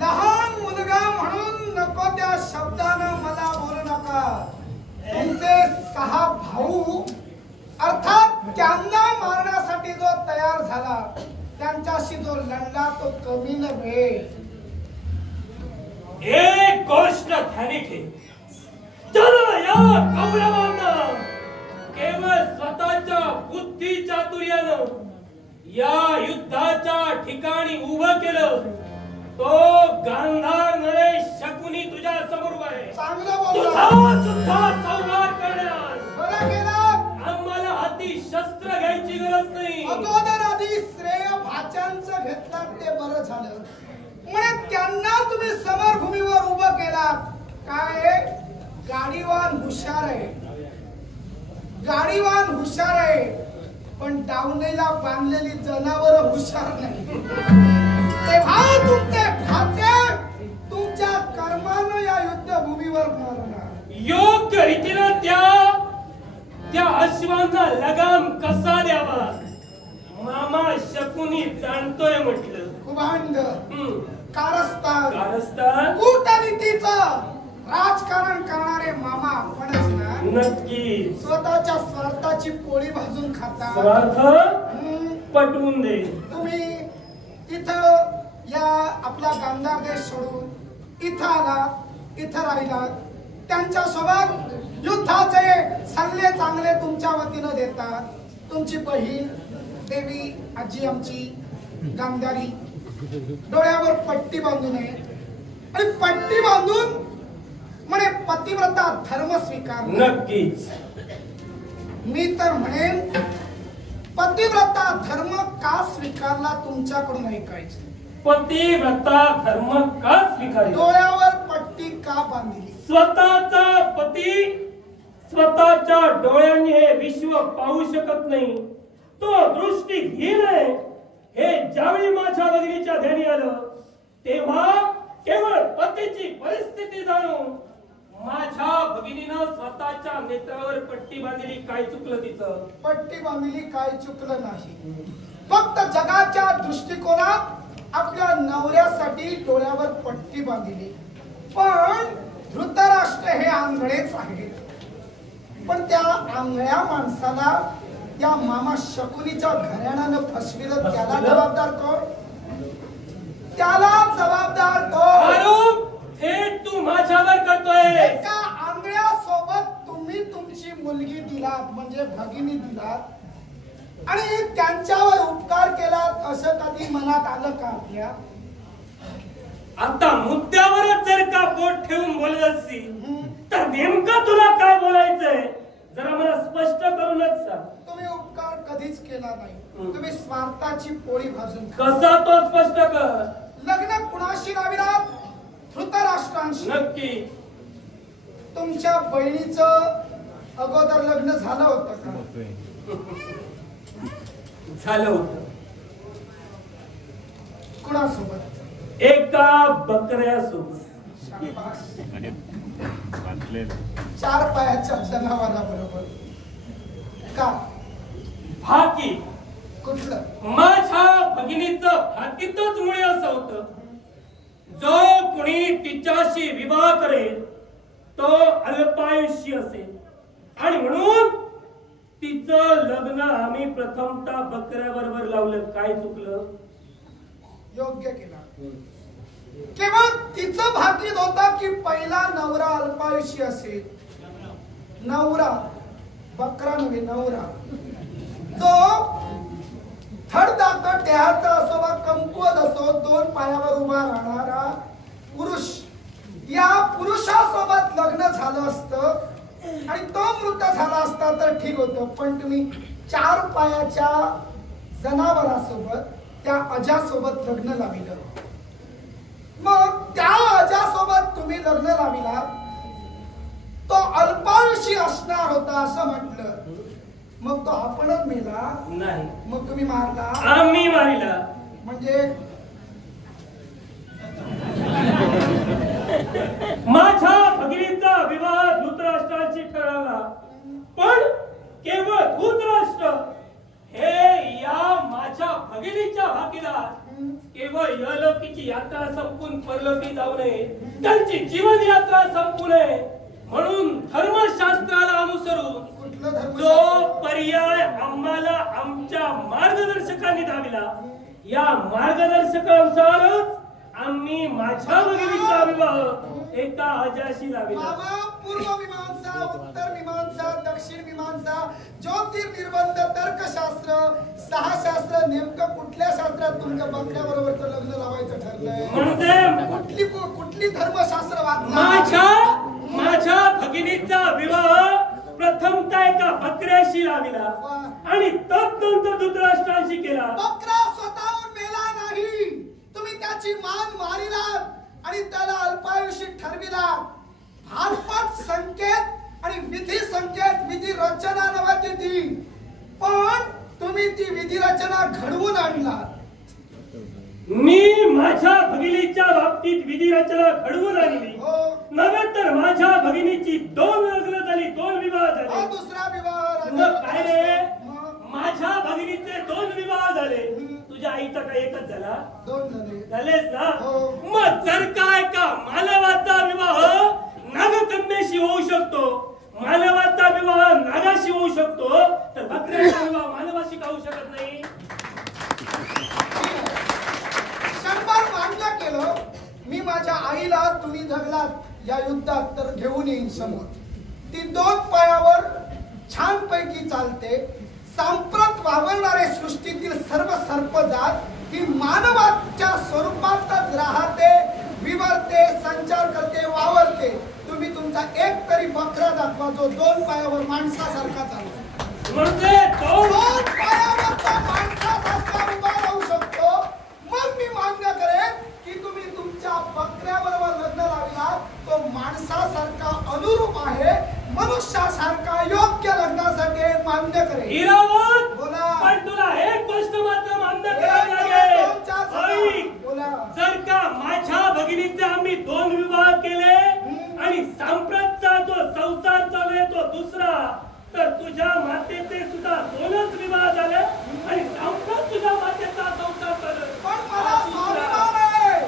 लहान मुलगा म्हणून नको त्या शब्दानं मला बोलू नका. तुमचे 6 भाऊ अर्थात त्यांना मारण्यासाठी जो तयार झाला त्यांच्याशी जो लढला तो कमी नव्हे. एक गोष्ट ध्यानी ठेव, त्याला या कौरवांना केवळ स्वतःच्या बुद्धी चातुर्यानं या युद्धाच्या ठिकाणी उभं केलं. तो गांधार नरेश शकुनी तुझ्या समोर आहे. चांगलं बोलला. तुझा सुद्धा संहार करण्यास बरं केला. आम्हाला हाती शस्त्र घ्यायची गरज नाही. अगोदर आधी श्रेय भाच्यांचं घेतलं ते बरं झालं. म्हणजे त्यांना तुम्ही समरभूमीवर उभं केला. काय गाडीवान हुशार आहे, गाडीवान हुशार आहे, पण दावणीला बांधलेली जनावर हुशार नाही. तेव्हा तुमचे भाचे तुमच्या कर्मानं या युद्धभूमीवर मरणार. योग्य रीतीनं त्या अश्वांना लगाम कसा द्यावा मामा शकुनी जाणतोय म्हटलं. कुभांड, कारस्थान, कूटनीतीचं राजकारण करणारे मामा आपणच ना. नक्की. स्वतःच्या स्वार्थाची पोळी भाजून खाता. स्वार्थ पटवून दे. तुम्ही इथं या आपला गांधार देश सोडून इथं आला, इथं राहिला. त्यांच्या सोबत युद्धाचे सल्ले चांगले तुमच्या वतीनं देतात. तुमची बहीण देवी आजी आमची गांधारी डोळ्यावर पट्टी बांधून आहे आणि पट्टी बांधून म्हणे पतिव्रता धर्म स्वीकार. नक्कीच. मी तर म्हणेन पतिव्रता धर्म का स्वीकारला तुमच्याकडून ऐकायचं. पतिव्रता धर्म का स्वीकारला? डोळ्यावर पट्टी का बांधली? स्वतःचा पती स्वतःच्या डोळ्यांनी हे विश्व पाहू शकत नाही, तो दृष्टीहीन आहे. हे ज्यावेळी माझ्या भगिनीच्या ध्यानी आलं तेव्हा केवळ पतीची परिस्थिती जाणून माझ्या भगिनीनं स्वतःच्या नेत्रावर पट्टी बांधली. काय चुकलं तिचं? पट्टी बांधली काय चुकलं नाही. फक्त जगाच्या दृष्टिकोनात आपल्या नवऱ्यासाठी डोळ्यावर पट्टी बांधली. पण धृतराष्ट्र हे आंधळेच आहे. पण त्या आंधळ्या माणसाला त्या मामा शकुनीच्या घराण्यानं फसविलं. त्याला जबाबदार कोण? त्याला जबाबदार कोण? थेट तू माझ्यावर करतोय. एका आंधळ्या सोबत तुम्ही तुमची मुलगी दिलात, म्हणजे भगिनी दिलात आणि त्यांच्यावर उपकार केलात असं कधी मनात आलं का आपल्या? आता मुद्द्यावरच जर का बोट ठेवून बोलत असतील तर नेमकं तुला काय बोलायचंय जरा मला स्पष्ट करूनच सांग. तुम्ही उपकार कधीच केला नाही. तुम्ही स्वार्थाची पोळी भाजून कसा तो स्पष्ट कर. लग्न कुणाशी लाविलात? धृतराष्ट्रांशी. नक्की. तुमच्या बहिणीचं अगोदर लग्न झालं होतं का? झालं होतं. कुणासोबत? एका बकऱ्यासोबत. 4 पायाच्या जनावराबरोबर का? भाकी. कुठलं? माझ्या भगिनीचं भाकीतच मुळे असं होतं, जो कुणी तिच्याशी विवाह करेल तो अल्पायुष्य असेल आणि म्हणून तिचं लग्न आम्ही प्रथमतः बकऱ्याबरोबर लावलं. काय चुकलं? योग्य केला. केवळ तिचं भाकीत होता की पहिला नवरा अल्पायुषी असेल. नवरा, बकरा नव्हे, नवरा जो धडधाकट देहाचा असो वा कमकुवत असो 2 पायावर उभा राहणारा पुरुष, या पुरुषासोबत लग्न झालं असतं आणि तो मृत झाला असता तर ठीक होतं. पण तुम्ही 4 पायाच्या जनावरासोबत त्या अजासोबत लग्न लाविलं. मग त्या अजासोबत तुम्ही लग्न लाविला, तो अल्पायुषी असणार होता असं म्हटलं. मग तो आपणच मेला नाही. मग तुम्ही मारला? आम्ही मारिला. म्हणजे माझ्या भगिनीचा विवाह धृतराष्ट्राशी ठरवला शकू नये म्हणून धर्मशास्त्राला अनुसरून कुठलं जो धर्मशास्त्र? पर्याय आम्हाला आमच्या मार्गदर्शकांनी दाविला या मार्गदर्शकानुसारच आम्ही माझ्या भगिनीचा विवाह एका अजाशी लाविला. मामा, पूर्व मीमांसा, उत्तर मीमांसा, दक्षिण मीमांसा, ज्योतिर्निर्बंध, तर्कशास्त्र, सहा शास्त्र, नेमकं कुठल्या शास्त्रात तुमच्या बकऱ्याबरोबरचं लग्न लावायचं ठरलंय? म्हणजे कुठली धर्मशास्त्र वाचला? माझ्या भगिनीचा विवाह प्रथमतः एका बकऱ्याशी लाविला आणि तदनंतर धृतराष्ट्राशी केला. बकरा स्वतःहून मेला नाही, तुम्ही त्याची मान मारिलात आणि त्याला अल्पायुषी ठरविला. भानपट संकेत आणि विधी संकेत, विधी रचना नव्हती ती, पण तुम्ही ती विधी रचना घडवून आणला. मी माझ्या भगिनीच्या बाबतीत विधी रचना घडवून आणली नव्हे तर माझ्या भगिनीची 2 लग्न झाली, 2 विवाह झाले. दुसरा विवाह मग काय रे, माझ्या भगिनीचे 2 विवाह झाले, तुझ्या आईचा काय एकच झाला? 2 झाले. झालेच ना. मग जर काय का मानवाचा विवाह नागकन्येशी होऊ शकतो, मानवाचा विवाह नागाशी होऊ शकतो, तर बकऱ्याचा विवाह मानवाशी का होऊ शकत नाही? मान्य केलं मी. माझ्या आईला तुम्ही जगलात या युद्धात तर घेऊन येईन समोर. ती 2 पायावर छानपैकी चालते. सांप्रत वावरणारे सृष्टीतील सर्व सर्पजात ही मानवाच्या स्वरूपातच राहते, विवरते, संचार करते, वावरते. तुम्ही तुमचा एक तरी बकरा दाखवा जो 2 पायावर माणसासारखा चालतो. म्हणजे 2 पायावर तो माणसासारखा उभा राहू शकतो. मग मी मान्य करेन की तुम्ही तुमच्या बकऱ्याबरोबर लग्न लावला तो माणसासारखा अनुरूप आहे, मनुष्यासारखा योग्य लग्नासाठी मान्य करेन. इरावत बोला. पण तुला एक गोष्ट मात्र मान्य करावी लागेल. बोला. जर का माझ्या भगिनीचे आम्ही 2 विवाह केले आणि सांप्रतचा जो संसार चालू आहे तो दुसरा, तर तुझ्या मातेचे सुद्धा 2च विवाह झाले आणि सांप्रत तुझ्या मातेचा संसार चालू. पण मला स्वाभिमान आहे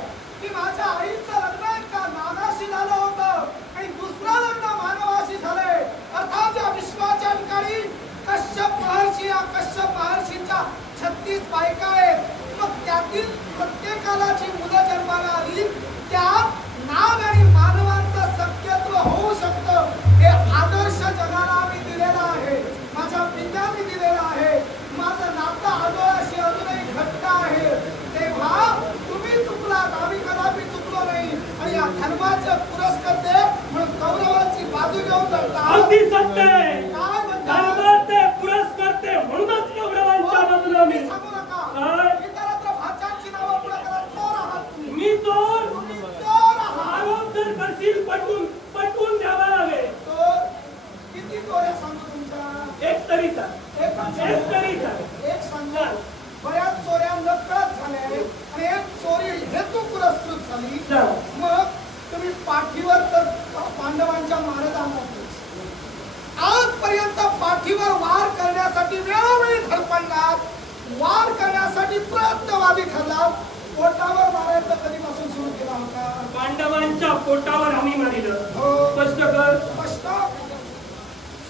की माझ्या आईचं लग्न एका नागाशी झालं होतं आणि दुसरं लग्न मानवाशी झालंय. अर्थात या विश्वाच्या ठिकाणी कश्यप महर्षी, या कश्यप महर्षीच्या 36 बायका आहेत. मग त्यातील प्रत्येकाला जी मुलं जन्माला आली त्यात नाग आणि मानवांचं सख्यत्व होऊ शकतं हे आदर्श जगाला आम्ही दिलेला आहे. माझ्या पित्याने दिलेला आहे. माझं नातं आदोळाशी अजूनही घट्ट आहे. तेव्हा तुम्ही चुकलात, आम्ही कदापि चुकलो नाही. आणि या धर्माचे पुरस्कर्ते म्हणून कौरवांची बाजू घेऊन जातात. अगदी सत्य आहे. काय म्हणतात? धर्माचे पुरस्कर्ते म्हणूनच कौरवांच्या बाजूला मी. सांगू नका. काय? इतरत्र भाषांची नावं पुढे करा. चोर आहात तुम्ही. मी चोर? तुम्ही चोर आहात. आरोप जर करशील पटवून द्यावा लागेल. चोर किती चोऱ्या सांगू तुमच्या? एक तरी सांग. एक तरी सांग. एक सांगा. बऱ्याच चोऱ्या नकळत झाल्या आहेत आणि एक चोरी हेतू पुरस्कृत झाली. मग तुम्ही पाठीवर तर पांडवांच्या महाराजांना आजपर्यंत पाठीवर वार करण्यासाठी वेळोवेळी धडपडलात, वार करण्यासाठी प्रयत्नवादी ठरलात. पोटावर मारायचं कधीपासून सुरू केला होता? पांडवांच्या पोटावर आम्ही मारिलं. स्पष्ट कर. स्पष्ट.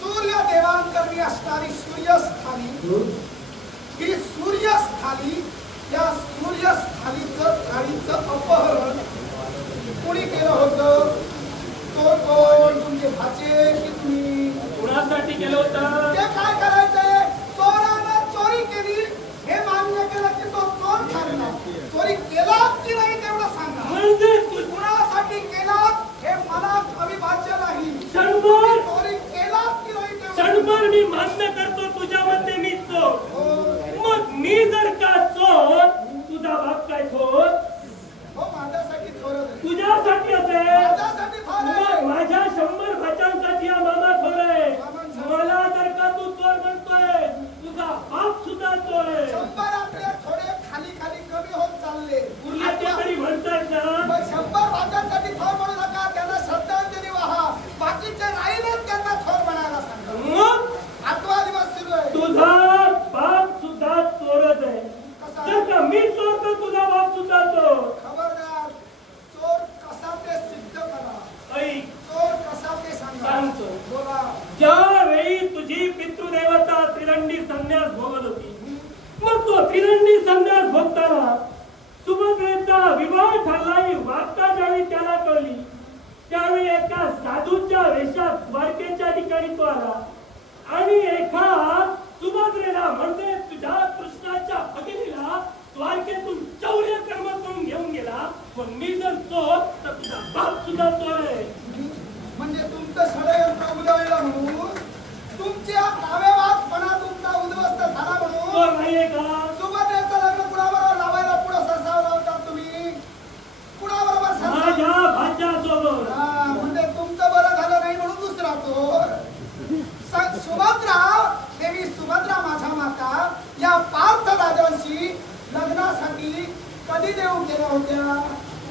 सूर्य देवांकरणी असणारी सूर्यस्थानी, ही सूर्यस्थानी, या सूर्यस्थानीचं थाळीचं अपहरण कोणी केलं होतं? तो कोण? तुमचे भाचे की तुम्ही? कुणासाठी केलं होतं? ते काय करायचंय? चोरानं चोरी केली हे मान्य केलं की तो चोर ठरला. चोरी केला की नाही तेवढं सांगा. म्हणजे कुणासाठी केला हे मला अविभाज्य नाही. चोरी केला की नाही क्षणभर मी मान्य करतो तुझ्या मध्ये मी चोर. मग मी जर का चोर, तुझा बाप काय चोर? हो, माझ्यासाठी थोर. तुझ्यासाठी असेल. माझ्यासाठी थोर. माझ्या 100 भाच्यांसाठी हा मामा थोर आहे. मला जर का तू चोर म्हणतोय, तुझा बाप सुद्धा चोर आहे. 100 आपले थोडे खाली खाली कमी होत चालले. उरले तरी म्हणतायत ना. 100 भाच्यांसाठी थोर म्हणू नका. त्यांना श्रद्धांजली वाहा. बाकीचे राहिलेत त्यांना थोर म्हणायला सांगा. मग 8वा दिवस त्रिदंडी संन्यास भोगत होती. मग तो त्रिदंडी संन्यास भोगताना सुभद्रेचा विवाह ठरला ही वार्ता ज्यावेळी त्याला कळली त्यावेळी एका साधूच्या वेशात द्वारकेच्या ठिकाणी तो आला आणि एका सुभद्रेला म्हणजे तुझ्या कृष्णाच्या भगिनीला द्वारकेतून चौर्य कर्म करून घेऊन गेला. पण मी जर चोर तर तुझा बाप सुद्धा चोर आहे. म्हणजे तुमचं षडयंत्र उडवलं म्हणून तुमच्या काव्यवादपणा तुमचा उद्ध्वस्त झाला म्हणून चोर नाहीये का? सुभद्रेचं लग्न कुणाबरोबर लावायला पुढे सरसावला होता तुम्ही? कुणाबरोबर सरसावला? माझ्या भाच्यासोबत. म्हणजे तुमचं बरं झालं नाही म्हणून दुसरा चोर. सुभद्रा देवी सुभद्रा माझ्या माता या पार्थ राजांशी लग्नासाठी कधी देऊ केल्या होत्या?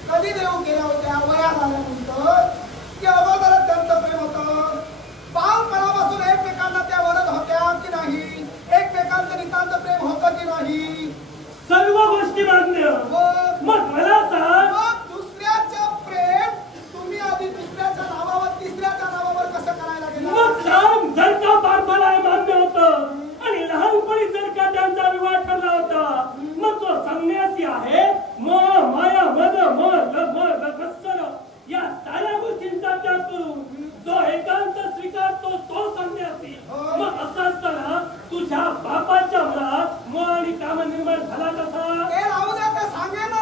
कधी देऊ केल्या होत्या? वयात आल्यानंतर की अगोदरच त्यांचं प्रेम होतं? बालपणापासून एकमेकांना त्या वरद होत्या की नाही? एकमेकांचं नितांत प्रेम होतं की नाही? सर्व गोष्टी मान्य. मग मला सांग दुसऱ्याचं प्रेम तुम्ही आधी दुसऱ्याच्या नावावर तिसऱ्याच्या नावावर कसं करायला गेला? मग सांग जर का पार्थाला मान्य होतं आणि लहानपणी जर का त्यांचा विवाह ठरला होता मग तो संन्यासी आहे माया मद मत्सर या साऱ्या गोष्टींचा त्याग करून जो एकांत स्वीकारतो तो संन्यासी. मग असं असताना तुझ्या बापाच्या मनात मोह आणि काम निर्माण झाला कसा? ते राहू द्या, ते सांगेन.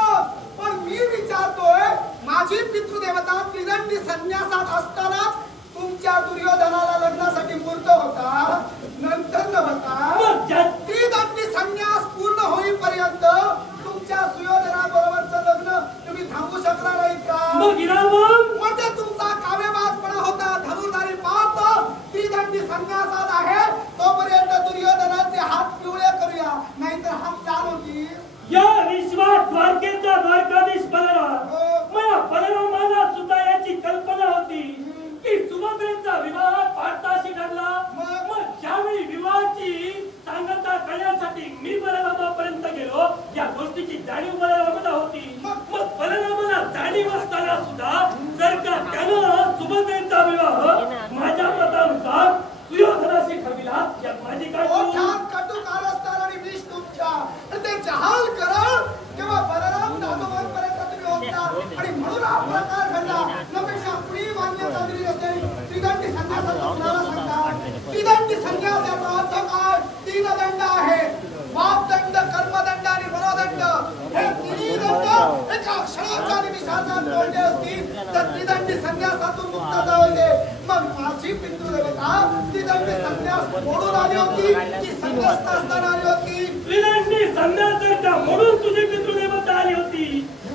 पण मी विचारतोय माझी पितृदेवता त्रिदंडी संन्यासात असताना तुमच्या दुर्योधनाला लग्नासाठी मुहूर्त होता नंतर न होता त्रिदंडी संन्यास पूर्ण होईपर्यंत तुमच्या सुयोधनाबरोबरचं लग्न तुम्ही थांबू शकणार नाहीत का? म्हणजे तुमचा काव्यवादपणा होता. धनुर्धारी पार्थ त्रिदंडी संन्यासात आहे तोपर्यंत दुर्योधनाचे हात पिवळे करूया नाहीतर हात लाल होतील. या विश्वात द्वारकेचा द्वारकाधीश बलरामाला सुद्धा याची कल्पना होती की सुभद्रेचा विवाह पार्थाशी ठरला. मग ज्यावेळी विवाहाची सांगता करण्यासाठी मी बलरामापर्यंत गेलो या गोष्टीची जाणीव बलरामाला होती. मग बलरामाला जाणीव असताना सुद्धा जर का त्यानं सुभद्रेचा विवाह माझ्या मतानुसार सुयोधनाशी ठरविला यात माझी काय कटू कारस्थान आणि विष तुमच्या ते जहाल करल तेव्हा बलराम दाखवपर्यंत तुम्ही होता आणि म्हणून हा प्रकार घडला. नपेक्षा कुणी मान्यता दिली नसते. त्रिदंडी संन्यासाचा कुणाला सांगतात? त्रिदंडी संन्यासाचा अर्थ काय? तीन दंड आहेत. वापदंड, कर्मदंड आणि मनोदंड. हे तिन्ही दंड एका क्षणाच्या निमिषात तोडले असतील तर त्रिदंडी संन्यासातून मुक्तता होते. मग माझी पितृदेवता त्रिदंडी संन्यास मोडून आली होती की संन्यास्त असताना आली होती? त्रिदंडी संन्यास म्हणून तुझी पितृदेवता आली होती.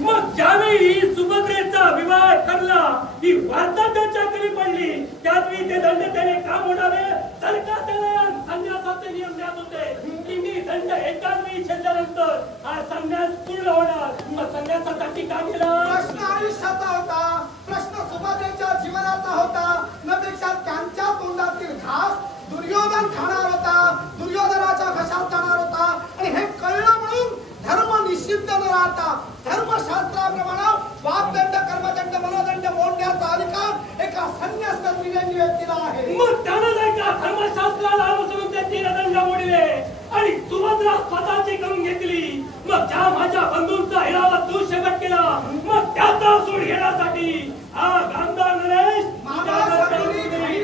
मग ज्यावेळी सुभद्रेचा विवाह ठरला ही वार्ता त्याच्या घरी पडली त्यावेळी ते दंड त्याने का मोडावे? तर का त्याला संन्यासाचे नियम द्यात होते की मी दंड एकाच वेळी छेदल्यानंतर हा संन्यास पूर्ण होणार. मग संन्यासासाठी का केला? प्रश्न आयुष्याचा होता. प्रश्न सुभद्रेच्या जीवनाचा होता. नपेक्षा त्यांच्या तोंडातील घास दुर्योधन खाणार होता. दुर्योधनाच्या घशात जाणार होता आणि हे कळलं म्हणून धर्म निषिद्ध न राहता धर्मशास्त्राप्रमाणे वापदंड, कर्मदंड, मनोदंड मोडण्याचा अधिकार एका संन्यास्त त्रिदंडी व्यक्तीला आहे. मग त्यानं जर का धर्मशास्त्राला अनुसरून ते तीन दंड मोडले आणि सुभद्रा स्वतःची करून घेतली मग ज्या माझ्या बंधूंचा हिरावत दुःशकट केला मग त्याचा सूड घेण्यासाठी हा गांधार नरेश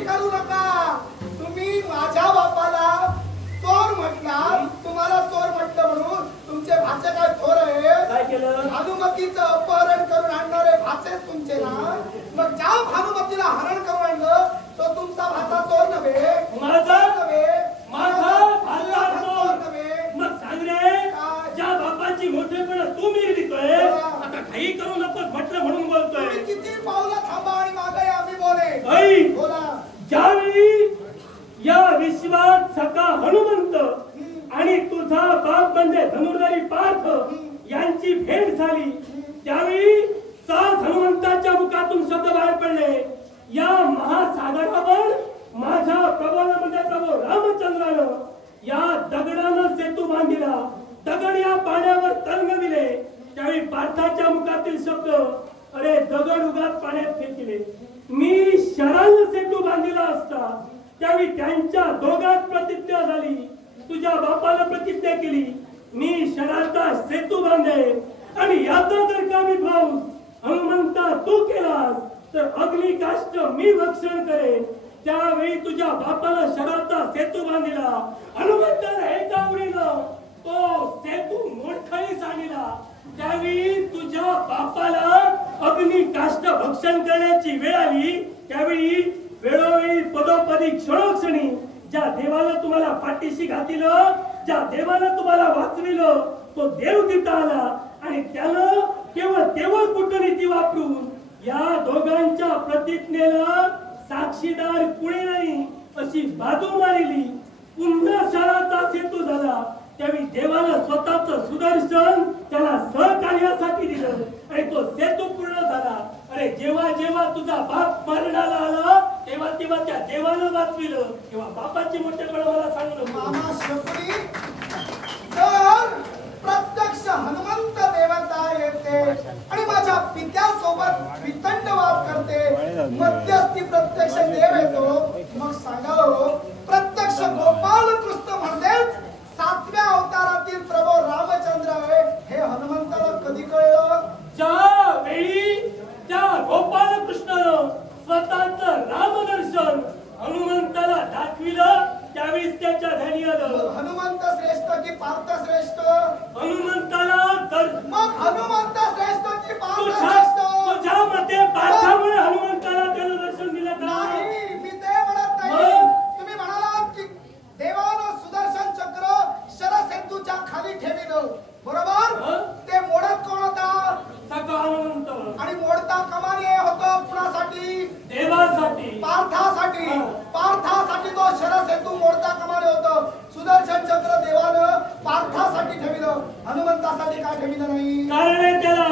करू नका. तुम्ही माझ्या बापाला चोर म्हटला. तुम्हाला चोर म्हटलं म्हणून तुमचे भाचे काय थोर आहे? काय केलं? भानुमतीचं अपहरण करून आणणारे भाचेच तुमचे ना. मग ज्या भानुमतीला हरण करून आणलं तो तुमचा भाचा चोर नव्हे? माझा नव्हे? भाचा चोर नव्हे? मग सांग रे ज्या बापाची मोठेपण तू मी देतोय आता काही करू नकोस म्हटलं म्हणून बोलतोय. किती पावलं थांबा आणि मागे आम्ही ऐ, बोला. ज्यावेळी या विश्वात सखा हनुमंत आणि तुझा बाप म्हणजे धनुर्धारी पार्थ यांची भेट झाली त्यावेळी सात हनुमंताच्या मुखातून शब्द बाहेर पडले. या महासागरावर माझ्या प्रभूला म्हणजे प्रभू रामचंद्रानं या दगडानं सेतू बांधिला. दगड या पाण्यावर तरंगविले. त्यावेळी पार्थाच्या मुखातील शब्द अरे दगड उगाच पाण्यात फेकले. मी शरान सेतू बांधिला असता त्यावेळी त्यांच्या दोघात प्रतिज्ञा झाली तुझ्या बापाला प्रतिज्ञा केली, मी शराचा सेतू बांधेन आणि याचा जर का मी भाऊ हनुमंता तू केलास तर अग्निकाष्ट मी भक्षण करेन. त्यावेळी तुझ्या बापाला शराचा सेतू बांधिला. हनुमंताला एका उडीनं तो सेतू मोडखळीस आणला. त्यावेळी तुझ्या बापाला अग्निकाष्ट भक्षण करण्याची वेळ आली. त्यावेळी वेळोवेळी पदोपदी क्षणोक्षणी ज्या देवाला तुम्हाला पाठीशी घातलं, ज्या देवाला तुम्हाला वाचविलं, तो देव तिथं आला आणि त्यानं केवळ कूटनीती वापरून या दोघांच्या प्रतिज्ञेला साक्षीदार कुणी नाही अशी बाजू मारिली. पुन्हा शराचा सेतू झाला. त्यावेळी देवानं स्वतःच सुदर्शन त्याला सहकार्यासाठी दिलं आणि तो सेतू पूर्ण झाला. अरे जेव्हा जेव्हा तुझा बाप मरणाला आला तेव्हा तेव्हा त्या देवानं वाचविलं. तेव्हा बापाची मोठेपणा मला सांगू नको. मामा शकुनी, जर प्रत्यक्ष हनुमंत देवता येते आणि माझ्या पित्यासोबत वितंडवाद करते, मध्यस्थी प्रत्यक्ष देव येतो, मग सांगावं प्रत्यक्ष गोपाल कृष्ण म्हणजेच 7व्या अवतारातील प्रभू रामचंद्र आहे हे हनुमंताला कधी कळलं? ज्या वेळी त्या गोपाल कृष्णानं स्वतःचं रामदर्शन हनुमंताला दाखविलं त्यावेळेस त्याच्या ध्यानी आलं. हनुमंत श्रेष्ठ की पार्थ श्रेष्ठ? हनुमंताला मग हनुमंत श्रेष्ठ की पार्थ श्रेष्ठ? तुझ्या मते पार्थामुळे हनुमंताला त्यानं दर्शन दिलं का? नाही, मी ते म्हणत नाही. तुम्ही म्हणालात की देवानं सुदर्शन चक्र शरसेतूच्या खाली ठेविलं, बरोबर? ते मोडत कोण होता? हनुमंत. आणि मोडता कमाने होतं कुणासाठी? देवासाठी, पार्थासाठी. पार्थासाठी तो शरसेतू मोडता कमाने होतं. सुदर्शन चक्र देवानं पार्थासाठी ठेविलं, हनुमंतासाठी काय ठेविलं नाही? कारण आहे त्याला.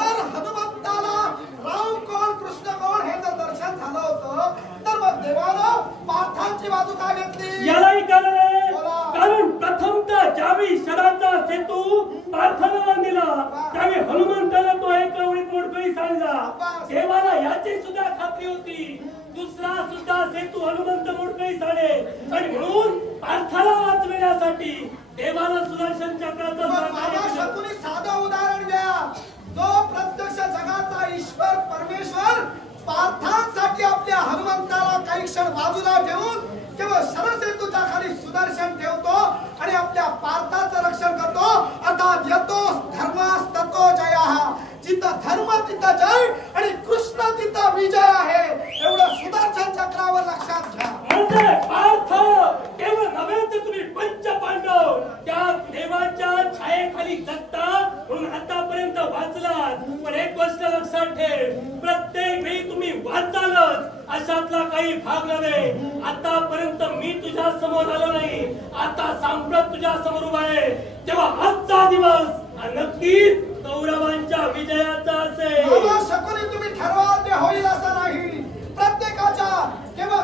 जर हनुमंताला राम कोण कृष्ण कोण हे जर दर्शन झालं होतं तर मग देवानं पार्थांची बाजू काय घेतली? यालाही कारण आहे. बोला. कारण प्रथमतः ज्यावेळी शराचा सेतू पार्थाला बांधिला त्यावेळी हनुमंताला तो एका ओळीत मोडकळीस आणला. देवाला याची सुद्धा खात्री होती दुसरा सुद्धा सेतू हनुमंत मोडकळीस आणेल आणि म्हणून पार्थाला वाचविण्यासाठी देवानं सुदर्शन चक्राचा मामा शकुनी साधं उदाहरण द्या. जो प्रत्यक्ष जगाचा ईश्वर परमेश्वर पार्थांसाठी आपल्या हनुमंताला काही क्षण बाजूला ठेवून केवळ शरसेतूच्या खाली सुदर्शन ठेवतो आणि आपल्या पार्थाचं रक्षण करतो. अर्थात यतो धर्मास्ततो जयः. जिथं धर्म तिथं जय आणि कृष्ण तिथं विजय आहे एवढं सुदर्शन चक्रावर लक्षात घ्या. म्हणजे पार्थ केवळ नव्हे तर तुम्ही पंच पांडव त्या देवाच्या छायेखाली जगता म्हणून आतापर्यंत वाचलात. पण एक गोष्ट लक्षात ठेव, प्रत्येक वेळी तुम्ही वाचालच अशातला काही भाग नव्हे. आतापर्यंत मी तुझ्या समोर आलो नाही, आता सांप्रत तुझ्या समोर उभा आहे. तेव्हा आजचा दिवस हा नक्कीच कौरवांच्या विजयाचा असेल. मामा शकुनी तुम्ही ठरवाल ते होईल असं नाही. प्रत्येकाच्या केवळ